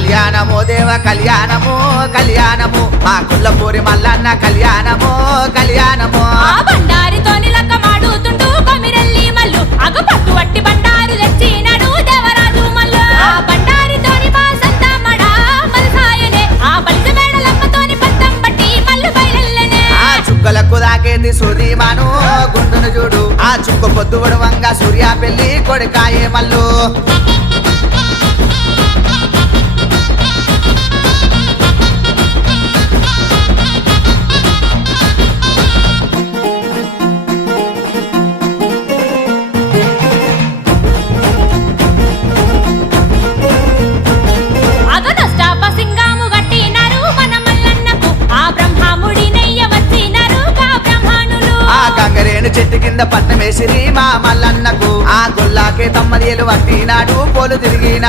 కళ్యాణము దేవ కళ్యాణము కళ్యాణము మా కుల్లపూరి మల్లన్న కళ్యాణము కళ్యాణము ఆ బండారితోని లక్క మాడుతుంటూ కొమిరెల్లి మల్లు అగపట్టు వట్టి బండారు తెచ్చినాడు దేవరాజు మల్లు ఆ బండారితోని బాసంత మడ మలసాయనే ఆ బలిజ మేడలమ్మతోని పట్టం పట్టి మల్లు బయలెల్లనే ఆ చుక్కలకు దాకేది సూర్యమాను గుండును చూడు ఆ చుక్క పొద్దు వంగ సూర్య పెళ్లి కొడుకాయే మల్లు అగనష్టాప సింగాము గట్టినారు మన మల్లన్నకు ఆ బ్రహ్మముడి నెయ్య వచ్చినారు కా బ్రహ్మణులు ఆ గంగరేణు చెట్టు కింద పట్నం వేసిరి మా మల్లన్నకు ఆ గొల్లాకే తమ్మదేలు పట్టినాడు పోలు తిరిగిన